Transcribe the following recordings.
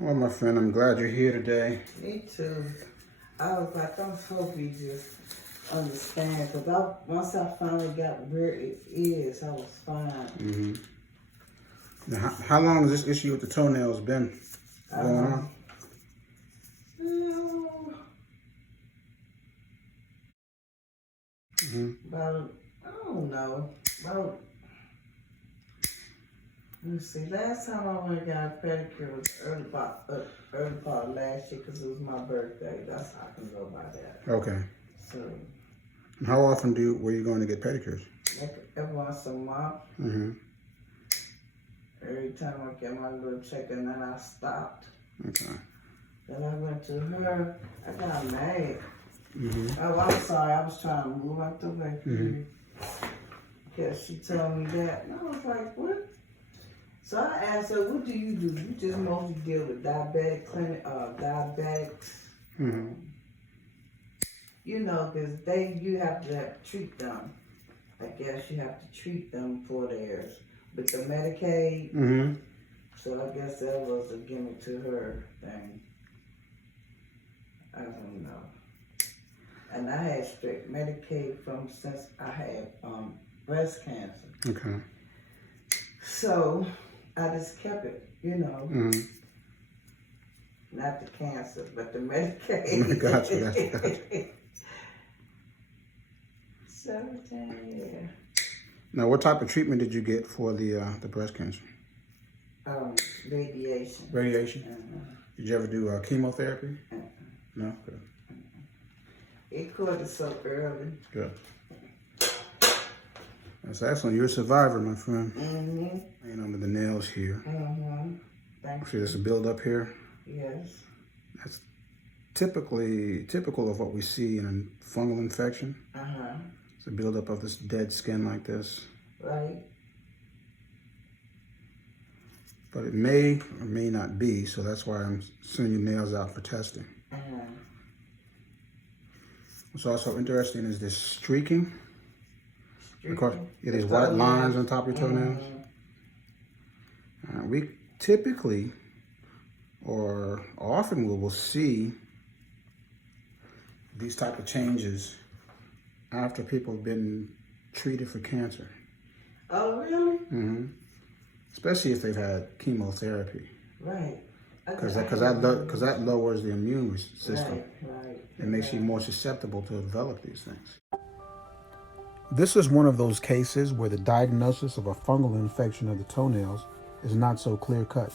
Well, my friend, I'm glad you're here today. Me too. I was like, I hope you just understand, because once I finally got where it is, I was fine. Mm-hmm. Now, how long has this issue with the toenails been going on? About, I don't know, about, let me see, last time I went and got a pedicure was early part of last year, because it was my birthday. That's how I can go by that. Okay. So, how often were you going to get pedicures? like every once a month. Mm-hmm. Every time I get my little check, and then I stopped. Okay. Then I went to her. I got mad. Mm-hmm. Oh, I'm sorry. I was trying to move out the way. Mm-hmm. Because she told me that. And I was like, what? So I asked her, what do? You just mostly deal with diabetics. Mm-hmm. You know, because you have to treat them. I guess you have to treat them for theirs. With the Medicaid. Mm-hmm. So I guess that was a gimmick to her thing. I don't know. And I had strict Medicaid since I had breast cancer. Okay. So I just kept it, you know. Mm-hmm. Not the cancer, but the Medicaid. Gotcha. 17 years. Now, what type of treatment did you get for the breast cancer? Radiation. Radiation? Did you ever do chemotherapy? No? Good. It caught it so early. Good. That's excellent. You're a survivor, my friend. Mm-hmm. And under the nails here. Mm-hmm. Thank you. See, there's a buildup here. Yes. That's typical of what we see in a fungal infection. Uh-huh. It's a buildup of this dead skin like this. Right. But it may or may not be, so that's why I'm sending you nails out for testing. Uh-huh. What's also interesting is this streaking. Because it is The white toenails. lines on top of your toenails. We typically, or often, will see these type of changes after people have been treated for cancer. Oh, really? Mm-hmm. Especially if they've had chemotherapy. Right. Because that lowers the immune system. Right. It makes you more susceptible to develop these things. This is one of those cases where the diagnosis of a fungal infection of the toenails is not so clear-cut.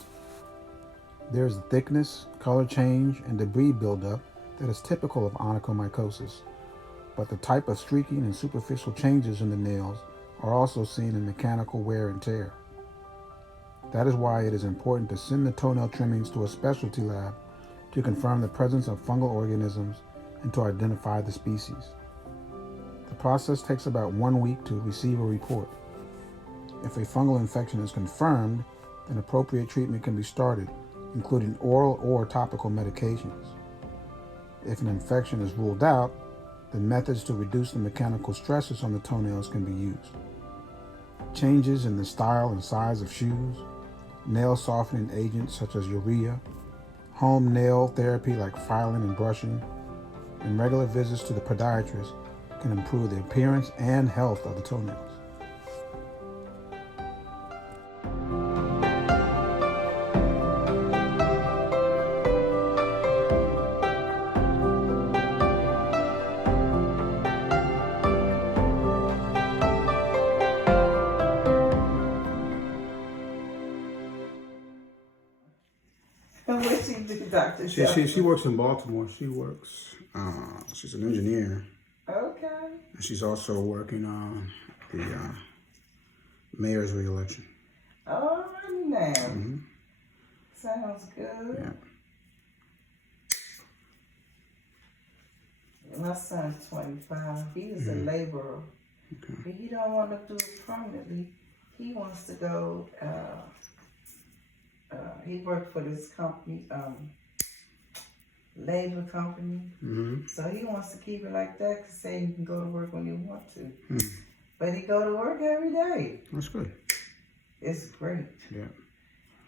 There is thickness, color change, and debris buildup that is typical of onychomycosis, but the type of streaking and superficial changes in the nails are also seen in mechanical wear and tear. That is why it is important to send the toenail trimmings to a specialty lab to confirm the presence of fungal organisms and to identify the species. The process takes about 1 week to receive a report. If a fungal infection is confirmed, then appropriate treatment can be started, including oral or topical medications. If an infection is ruled out, then methods to reduce the mechanical stresses on the toenails can be used. Changes in the style and size of shoes, nail softening agents such as urea, home nail therapy like filing and brushing, and regular visits to the podiatrist can improve the appearance and health of the toenails. What she do, Dr. She works in Baltimore. She's an engineer. Okay. And she's also working on the mayor's re-election. All right now. Mm-hmm. Sounds good. Yeah. My son's 25. He is a laborer. Okay. But he don't want to do it permanently. He wants to go, he worked for this company, labor company. Mm-hmm. So he wants to keep it like that, because say you can go to work when you want to. Mm. But he go to work every day. That's good. It's great. Yeah.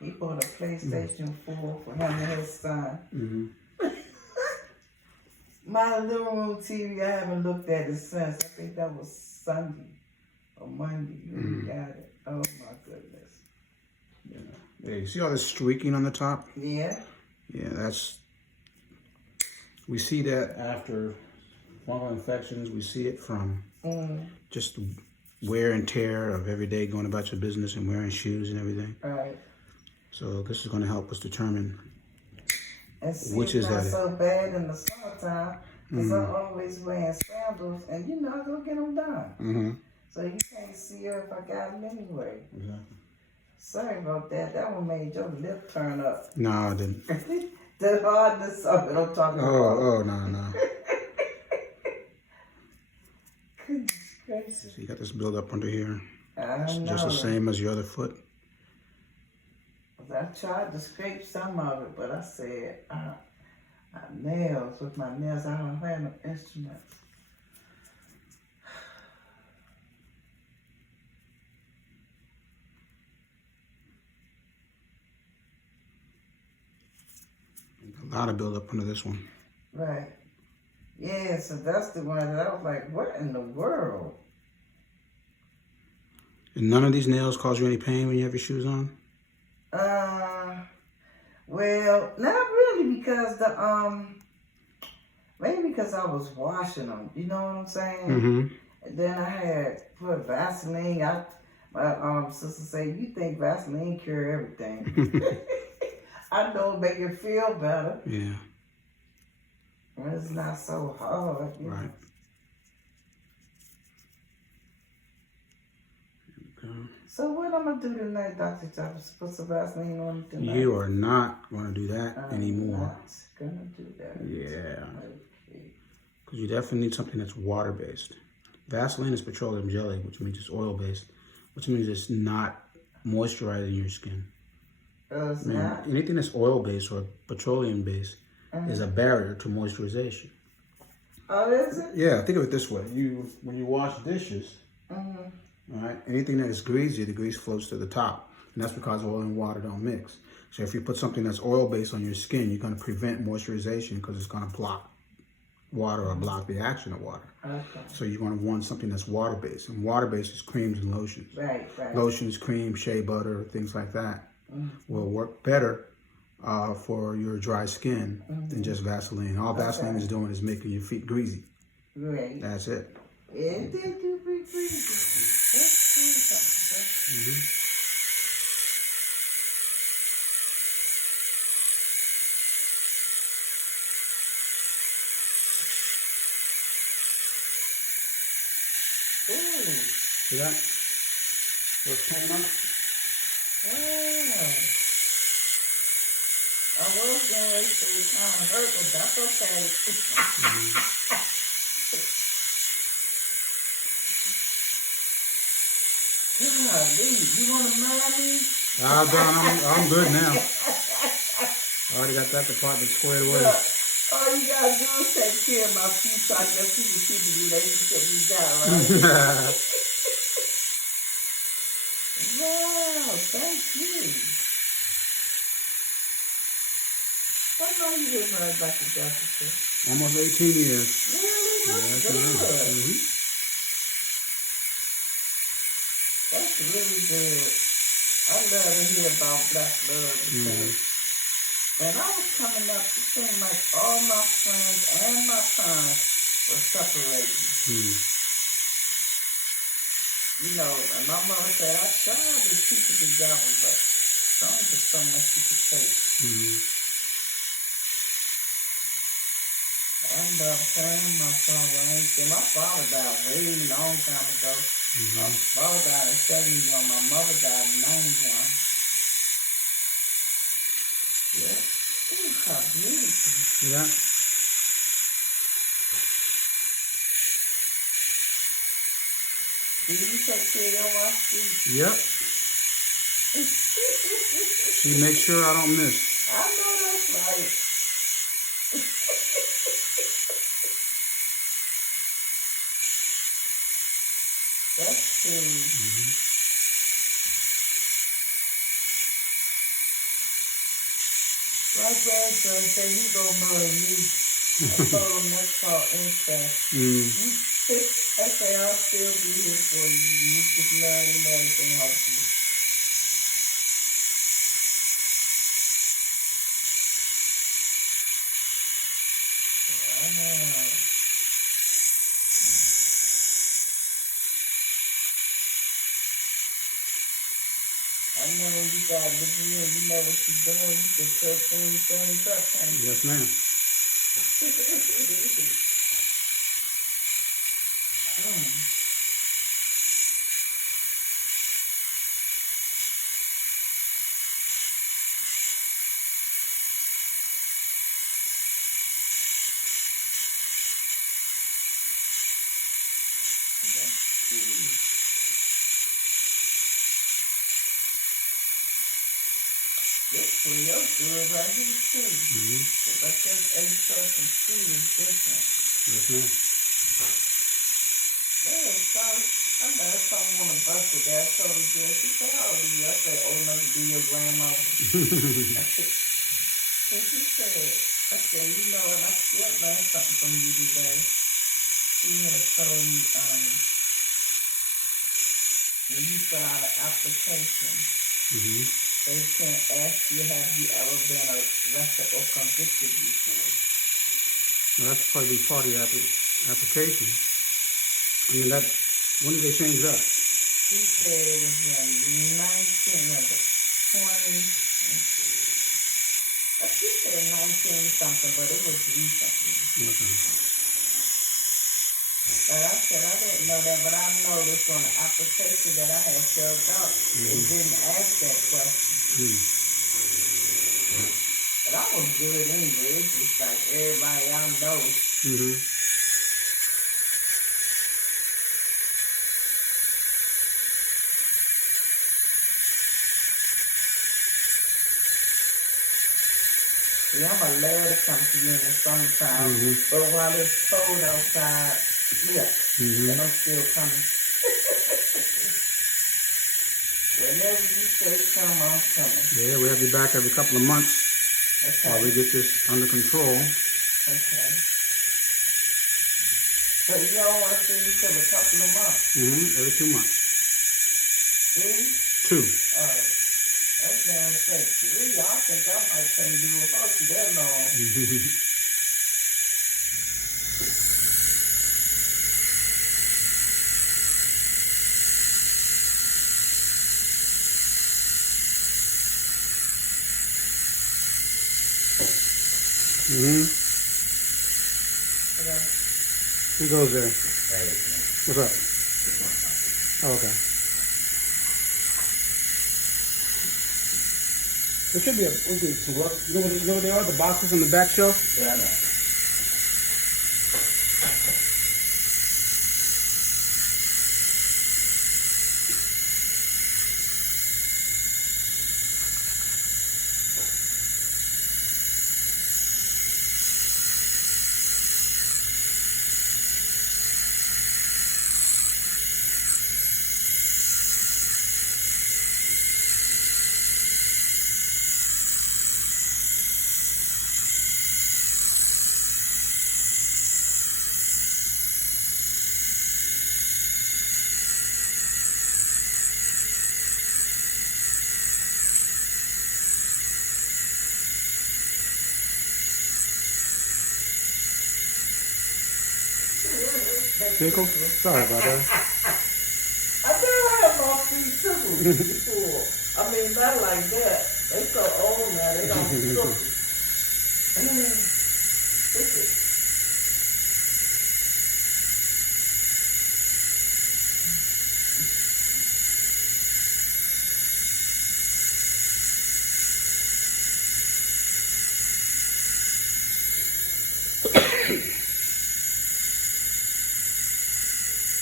He bought a PlayStation 4 for him and his son. Mm-hmm. My living room TV, I haven't looked at it since. I think that was Sunday or Monday when we got it. Oh my goodness. Yeah. Hey, you see all this streaking on the top? Yeah. Yeah, we see that after fungal infections. We see it from just wear and tear of every day going about your business and wearing shoes and everything. Right. So this is going to help us determine and see which it's is not that. so bad in the summertime because I'm always wearing sandals and you know I go get them done. So you can't see her if I got them anyway. Exactly. Sorry about that. That one made your lip turn up. No, it didn't. The hardness of it I'm talking about. Oh, no. Goodness gracious. So you got this buildup under here. I It's know. just the same as your other foot. I tried to scrape some of it, but I said, nails, with my nails, I don't have no instruments. A lot of buildup under this one. Right. Yeah, so that's the one that I was like, what in the world? And none of these nails cause you any pain when you have your shoes on? Well, not really because maybe because I was washing them, you know what I'm saying? And then I had put Vaseline. My sister said, you think Vaseline cure everything. I know it make it feel better. Yeah. But it's not so hard. You know? Right. There we go. So what I'm going to do tonight, Dr. Jefferson? Put some Vaseline on tonight? You are not going to do that anymore. I'm not going to do that. Yeah. Okay. Because you definitely need something that's water-based. Vaseline is petroleum jelly, which means it's oil-based, which means it's not moisturizing your skin. It's not? Anything that's oil-based or petroleum-based is a barrier to moisturization. Oh, is it? Yeah, think of it this way. When you wash dishes, all right, anything that is greasy, the grease floats to the top. And that's because oil and water don't mix. So if you put something that's oil-based on your skin, you're going to prevent moisturization because it's going to block water or block the action of water. Okay. So you're going to want something that's water-based. And water-based is creams and lotions. Right. Lotions, cream, shea butter, things like that will work better for your dry skin than just Vaseline. All Vaseline is doing is making your feet greasy. Right. That's it. It did do pretty greasy. That's cool, Dr. Ooh. See that? What's coming up? Wow. I was going to say it kind of hurt, but that's okay. Golly, you want to marry me? I'm good now. I already got that department squared away. Look, all you got to do is take care of my feet so I guess you can keep the relationship you got, right? Wow, thank you. How long you been married, Dr. Jefferson? Almost 18 years. Really? That's good. That's really good. I love to hear about black love because when I was coming up, it seemed like all my friends and my parents were separating. You know, and my mother said, I tried to keep it together, but there's so much you could take. I love telling my father. My father died way long time ago. My father died in 71. My mother died in 91. Yeah. Ooh, how beautiful. Yeah. Do you take care of your wife, too? Yep. She makes sure I don't miss. I know that's right. That's true. My grandson said he gonna marry me. I told him that's called incest. I say I'll still be here for you. You just learn and everything, hopefully. I know when you got a degree and you know what you're doing, you can search things up, can't you? Yes, ma'am. This one, your good right here too. But this A-plus and C is different. Yes, ma'am. Yeah, so I know someone on the bus today. I told the girl, she said, how old are you? I said, old enough to be your grandmother. And she said, I said, you know, and I still learned something from you today. She had told me, when you fill out an application, they can't ask you, have you ever been arrested or convicted before? Well, that's probably part of the application. I mean, when did they change that? She said it was in 1920. She said 19 something, but it was recently. Okay. But I said I didn't know that, but I noticed on the application that I had filled out, it didn't ask that question. But I was good anyway. It's just like everybody I know. Yeah, I'm going to love to come to you in the summertime. But while it's cold outside, and I'm still coming. Whenever you say come, I'm coming. Yeah, we have to be back every couple of months while we get this under control. Okay. But you don't want to see me till a couple of months? Every 2 months. 3? 2. I was going to say 3. I think I might couldn't do it for you that long. Who goes there? What's up? Oh, okay. There should be some look. You know what they are? The boxes on the back shelf? Yeah, I know. Pickle? Sorry about that. I never had my feet tickled before. I mean, not like that. They so old now, they don't be tickled.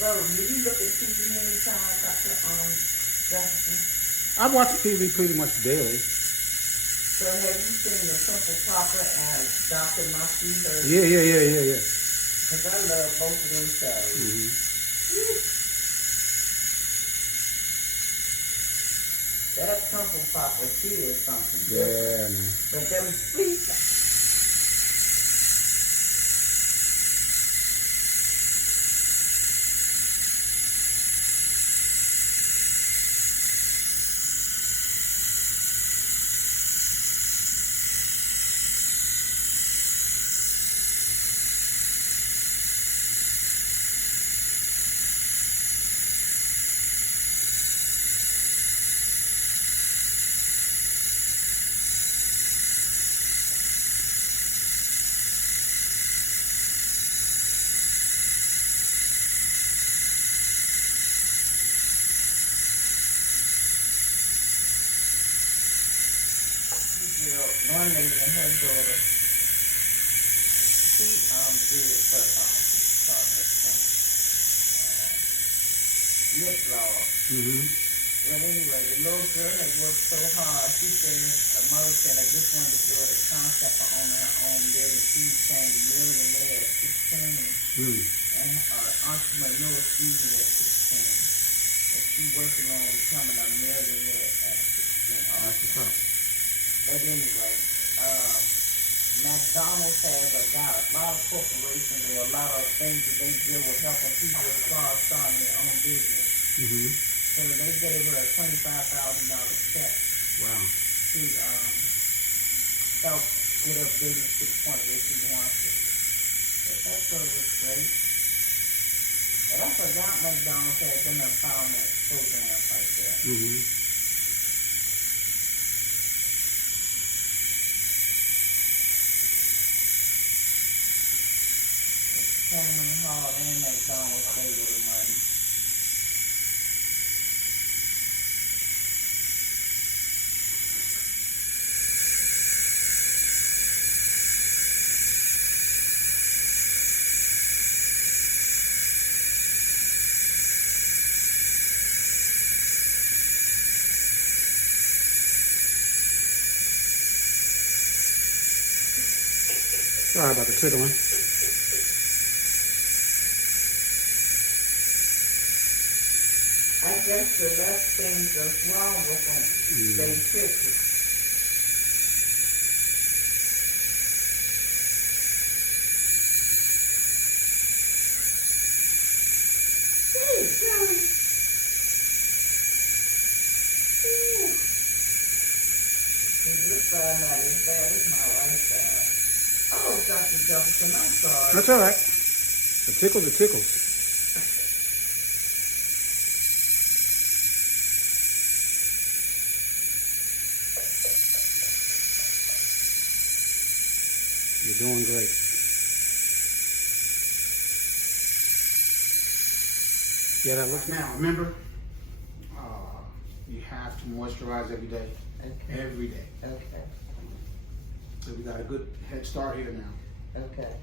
So, do you look at TV anytime, Dr. Jackson? I watch TV pretty much daily. So, have you seen the Pimple Popper and Dr. Massey? Yeah. Because I love both of them shows. That Pimple Papa tea or something. Yeah, man. But them fleas. One lady and her daughter, she did for lip gloss. Well, anyway, the little girl had worked so hard. She said, her mother said, I just wanted to give her the concept of owning her own business. She became a millionaire at 16, and entrepreneur season at 16. And she working on becoming a millionaire at 16 also. But anyway, McDonald's has a lot of corporations or a lot of things that they deal with helping people starting their own business. So they gave her a $25,000 check. Wow. To help get her business to the point where she wants it. But that sort was great. And I forgot McDonald's had them empowerment programs like that. Cameron Hall and McDonald's gave her the money. Sorry about the tickling. I guess the less things that's wrong with them, they fix it. Hey, Billy. Ooh. This side not as bad as my right side. Oh, Dr. Jefferson, I'm sorry. That's all right. A tickle's a tickle. You're doing great. Yeah, that looks now. Remember, you have to moisturize every day. Okay. Every day. Okay. So we got a good head start here now. Okay.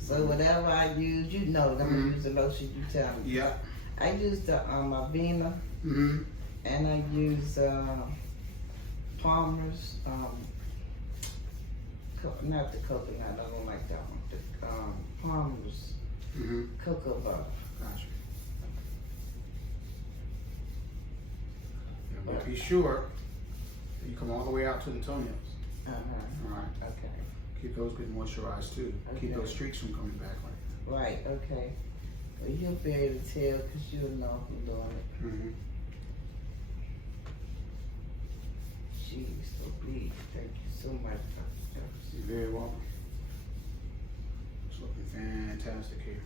So whatever I use, you know, I'm gonna use the lotion you tell me. Yeah. I use the Avena, and I use Palmer's, not the coconut, I don't like that one. The Palmer's cocoa butter. Gotcha. Yeah, but be sure that you come all the way out to the toenails. All right. Okay. Keep those good moisturized too. Keep those streaks from coming back. Right. Okay. Well, you'll be able to tell because you'll know if you're doing it. Jeez, so big. Thank you so much, Dr. Jefferson. You're very welcome. It's looking fantastic here.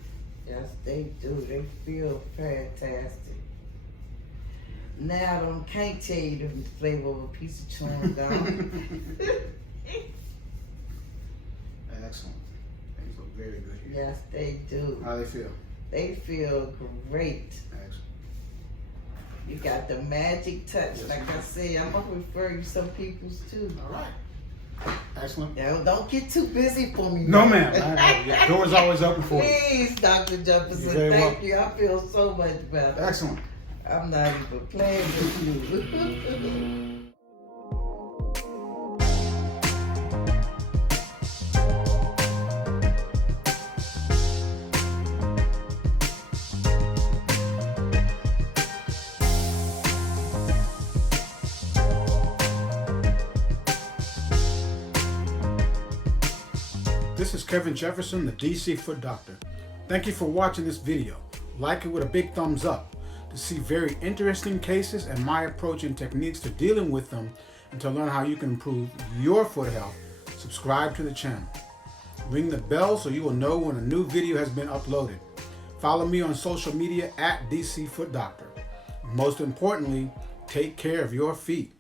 Yes, they do. They feel fantastic. Now I can't tell you the flavor of a piece of chewing gum. Excellent. Things look very good here. Yes, they do. How do they feel? They feel great. Excellent. You got the magic touch. Yes, like I said, I'm gonna refer you some people's too. All right. Excellent. Now, don't get too busy for me. No, ma'am. The door's always open for you. Please, Dr. Jefferson. You're very Thank welcome. you. I feel so much better. Excellent. I'm not even playing with you. This is Kevin Jefferson, the DC Foot Doctor. Thank you for watching this video. Like it with a big thumbs up. To see very interesting cases and my approach and techniques to dealing with them, and to learn how you can improve your foot health, subscribe to the channel. Ring the bell so you will know when a new video has been uploaded. Follow me on social media at DC Foot Doctor. Most importantly, take care of your feet.